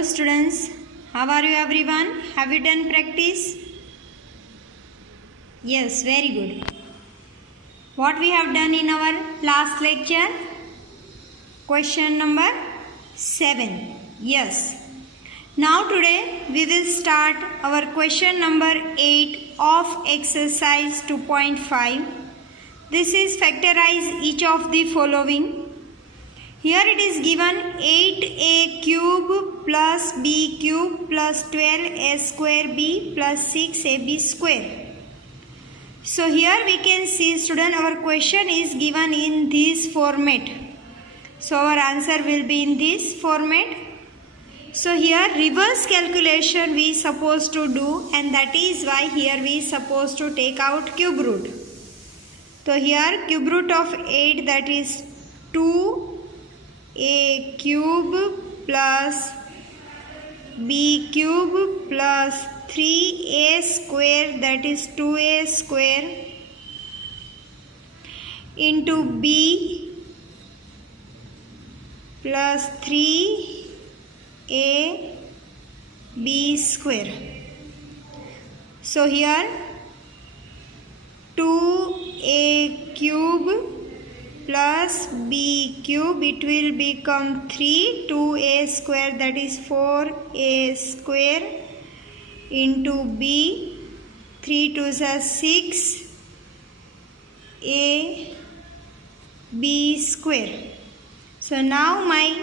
Hello students, how are you everyone? Have you done practice? Yes, very good. What we have done in our last lecture? Question number 7. Yes. Now today we will start our question number 8 of exercise 2.5. This is factorize each of the following. Here it is given 8a cube plus b cube plus 12a square b plus 6ab square. So here we can see student, our question is given in this format. So our answer will be in this format. So here reverse calculation we supposed to do, and that is why here we supposed to take out cube root. So here cube root of 8, that is 2a cube plus b cube plus 3a square, that is 2a square, into b plus 3a b square. So here 2a cube plus b cube, it will become 3, 2a square, that is 4a square, into b, 3 2s are 6, a b square. So now my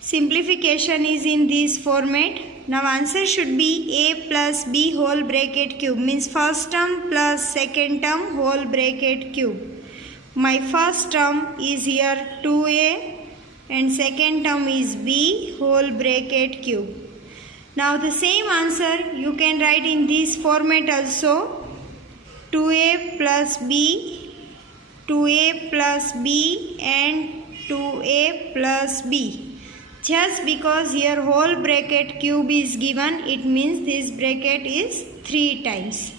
simplification is in this format. Now answer should be a plus b whole bracket cube, means first term plus second term whole bracket cube. My first term is here 2a and second term is b whole bracket cube. Now the same answer you can write in this format also. 2a plus b, 2a plus b and 2a plus b. Just because here whole bracket cube is given, it means this bracket is 3 times.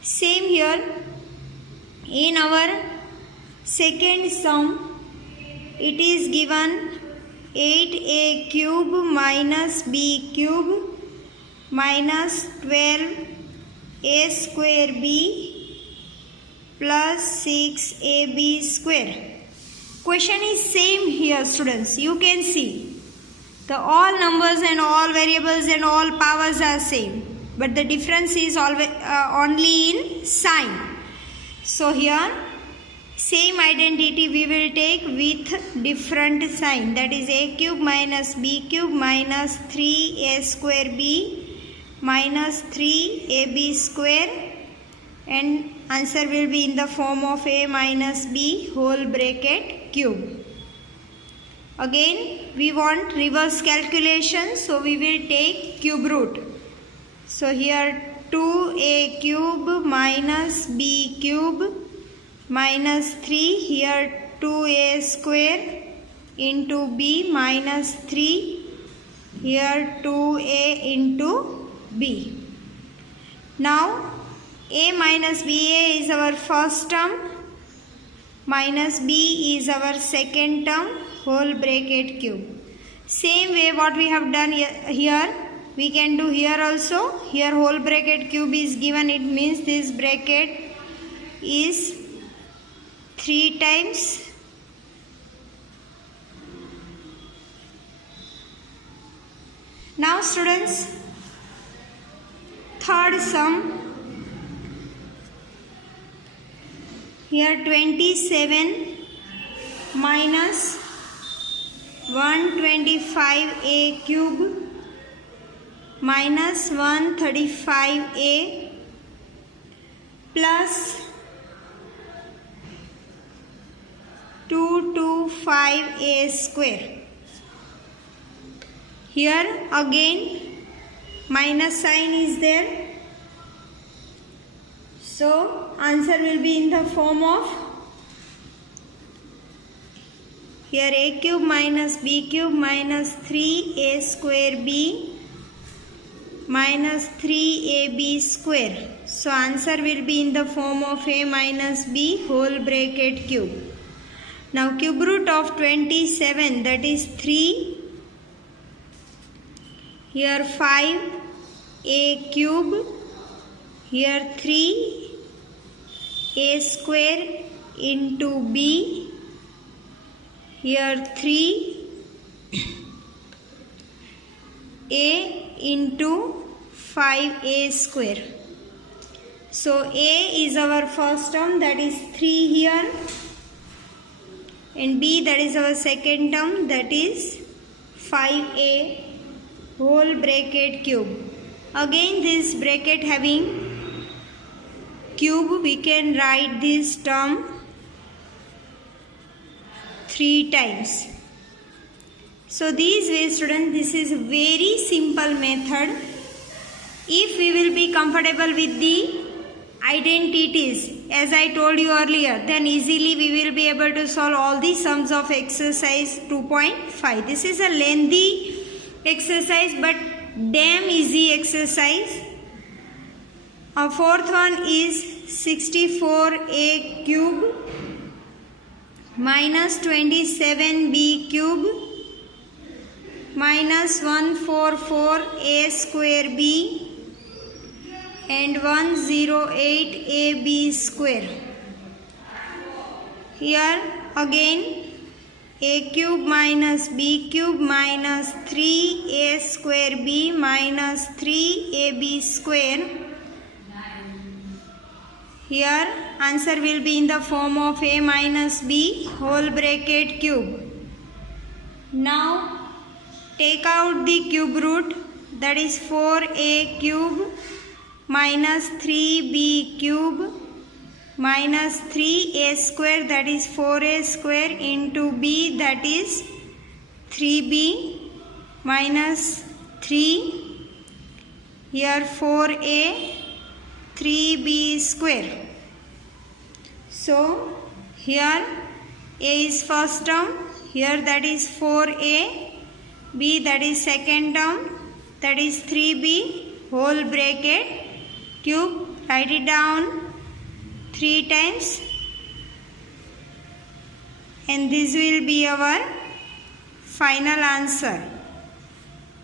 Same here in our second sum, it is given 8a cube minus b cube minus 12a square b plus 6ab square. Question is same here students. You can see the all numbers and all variables and all powers are same, but the difference is always only in sign. So here same identity we will take with different sign, that is a cube minus b cube minus 3a square b minus 3ab square, and answer will be in the form of a minus b whole bracket cube. Again we want reverse calculation, so we will take cube root. So here 2a cube minus b cube minus 3, here 2a square into b minus 3, here 2a into b. Now a minus ba is our first term, minus b is our second term, whole bracket cube. Same way what we have done here, we can do here also. Here whole bracket cube is given, it means this bracket is 3 times. Now students, third sum. Here 27 minus 125a cube minus 135a plus 225a square. Here again minus sign is there, so answer will be in the form of here a cube minus b cube minus 3a square b minus 3ab square. So answer will be in the form of a minus b whole bracket cube. Now cube root of 27, that is 3 here 5a cube, here 3a square into b, here 3a into 5a square. So a is our first term, that is 3 here, and b, that is our second term, that is 5a whole bracket cube. Again this bracket having cube, we can write this term 3 times. So this way students, this is a very simple method. If we will be comfortable with the identities as I told you earlier, then easily we will be able to solve all the sums of exercise 2.5. This is a lengthy exercise but damn easy exercise. Our fourth one is 64a cube minus 27b cube minus 144a square b and 108ab square. Here again a cube minus b cube minus 3a square b minus 3ab square. Here answer will be in the form of a minus b whole bracket cube. Now take out the cube root, that is 4a cube minus 3b cube minus 3a square, that is 4a square into b, that is 3b minus 3, here 4a 3b square. So here a is first term, here that is 4a, b that is second term, that is 3b whole bracket cube. Write it down 3 times and this will be our final answer.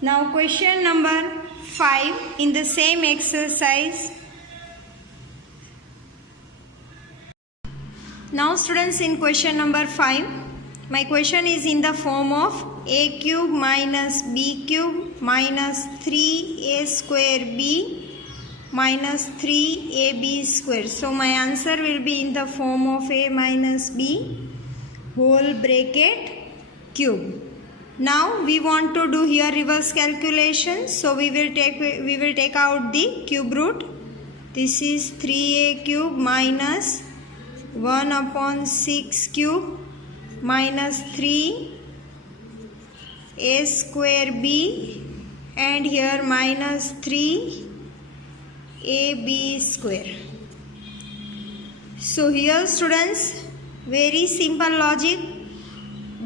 Now question number 5 in the same exercise. Now students, in question number 5, my question is in the form of a cube minus b cube minus 3a square b minus 3ab square. So my answer will be in the form of a minus b whole bracket cube. Now we want to do here reverse calculation. So we will take out the cube root. This is 3a cube minus 1 upon 6 cube minus 3a square b and here minus 3ab square. So here students, very simple logic,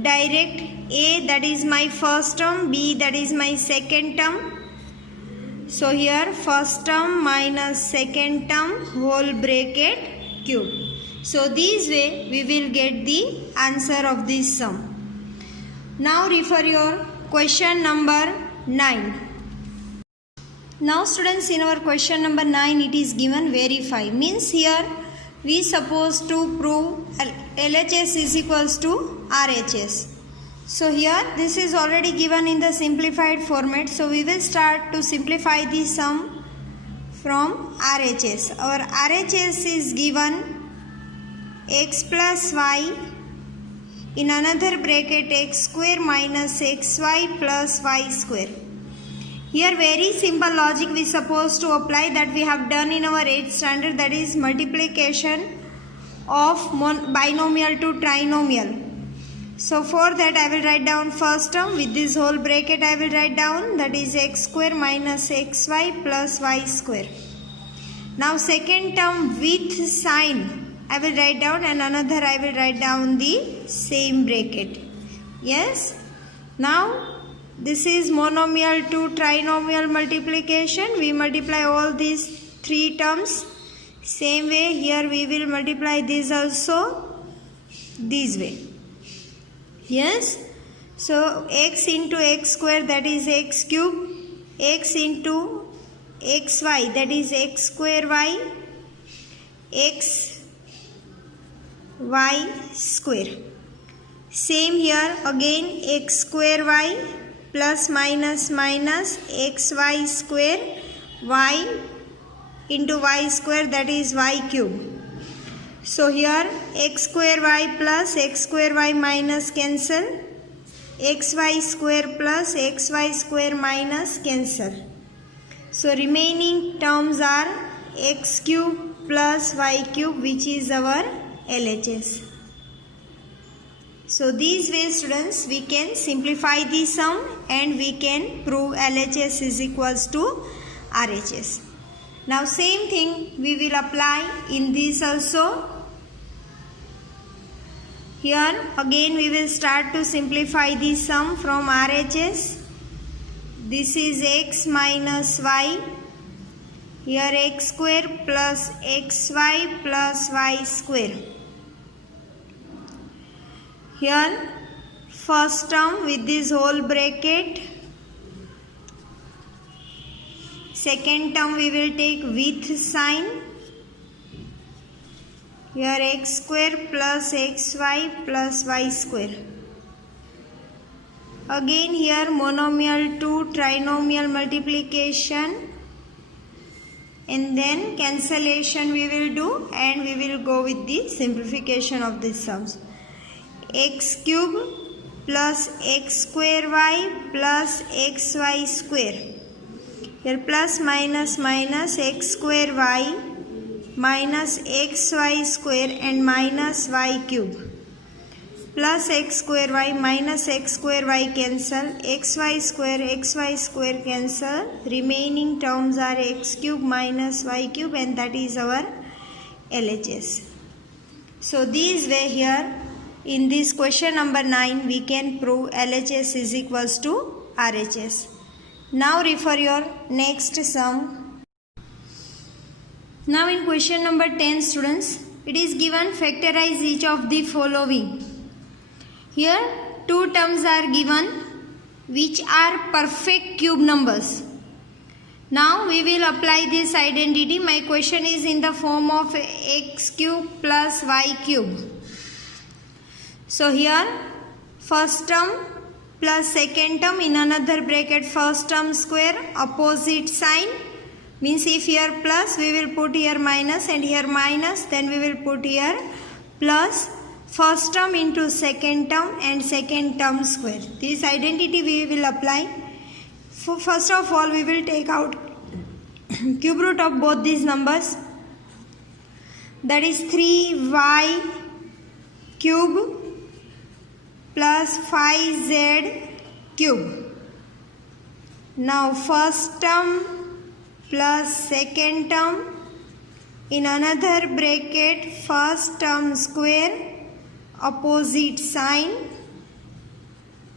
direct a that is my first term, b that is my second term. So here first term minus second term whole bracket cube. So this way we will get the answer of this sum. Now refer your question number 9. Now students, in our question number 9 it is given verify. Means here we supposed to prove LHS is equals to RHS. So here this is already given in the simplified format. So we will start to simplify the sum from RHS. Our RHS is given x plus y in another bracket x square minus xy plus y square. Here very simple logic we supposed to apply that we have done in our 8th standard, that is multiplication of binomial to trinomial. So for that I will write down first term with this whole bracket I will write down, that is x square minus xy plus y square. Now second term with sign I will write down and another I will write down the same bracket. Yes. Now this is monomial to trinomial multiplication. We multiply all these 3 terms. Same way here we will multiply this also this way. Yes. So x into x square, that is x cube. x into xy, that is x square y, x y square. Same here again, x square y plus minus minus xy square y into y square, that is y cube. So here x square y plus x square y minus cancel, xy square plus xy square minus cancel. So remaining terms are x cube plus y cube, which is our LHS. So these ways, students, we can simplify the sum and we can prove LHS is equals to RHS. Now same thing we will apply in this also. Here again we will start to simplify the sum from RHS. This is x minus y. Here x square plus xy plus y square. Here first term with this whole bracket. Second term we will take with sign. Here x square plus xy plus y square. Again here monomial to trinomial multiplication, and then cancellation we will do, and we will go with the simplification of these sums. X cube plus x square y plus xy square. Here plus minus minus x square y minus xy square and minus y cube. Plus x square y minus x square y cancel, xy square cancel. Remaining terms are x cube minus y cube, and that is our LHS. So this way here in this question number 9 we can prove LHS is equals to RHS. Now refer your next sum. Now in question number 10, students, it is given factorize each of the following. Here two terms are given which are perfect cube numbers. Now we will apply this identity. My question is in the form of x cube plus y cube. So here first term plus second term in another bracket, first term square, opposite sign, means if here plus we will put here minus, and here minus, then we will put here plus. First term into second term and second term square. This identity we will apply. First of all we will take out cube root of both these numbers, that is 3y cube plus 5z cube. Now first term plus second term in another bracket, first term square, opposite sign,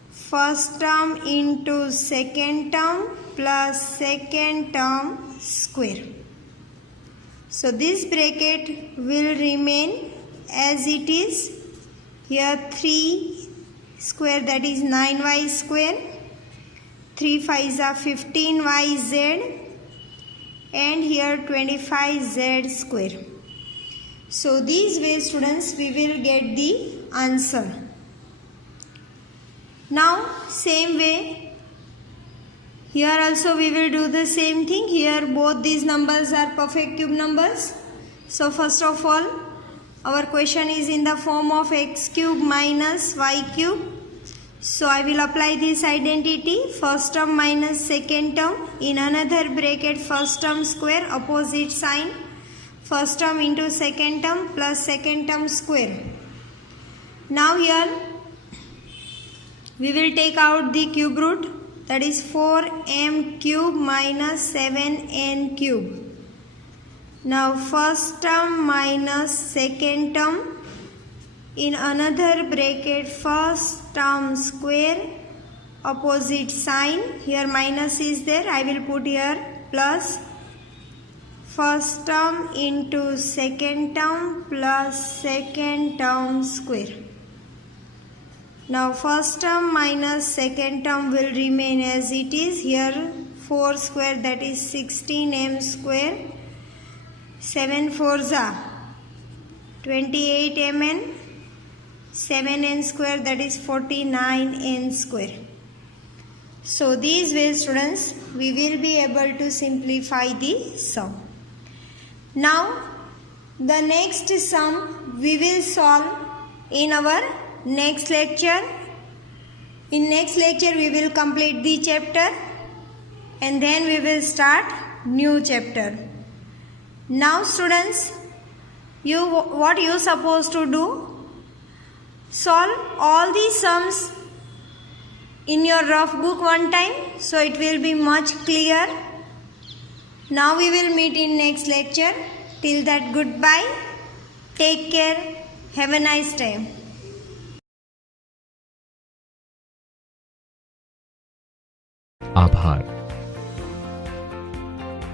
first term into second term plus second term square. So this bracket will remain as it is. Here 3 square, that is 9y square, 3 5s are 15yz, and here 25z square. So these ways, students, we will get the answer. Now same way here also we will do the same thing. Here both these numbers are perfect cube numbers. So first of all our question is in the form of x cube minus y cube. So I will apply this identity. First term minus second term in another bracket, first term square, opposite sign, first term into second term plus second term square. Now here we will take out the cube root, that is 4m cube minus 7n cube. Now first term minus second term in another bracket, first term square, opposite sign, here minus is there, I will put here plus, first term into second term plus second term square. Now first term minus second term will remain as it is. Here 4 square, that is 16m square. 7 4s are 28mn. 7n square, that is 49n square. So these ways, students, we will be able to simplify the sum. Now the next sum we will solve in our next lecture. In next lecture we will complete the chapter and then we will start new chapter. Now students, what you supposed to do? Solve all the sums in your rough book one time, so it will be much clear. Now we will meet in next lecture. Till that, goodbye. Take care. Have a nice time. आभार।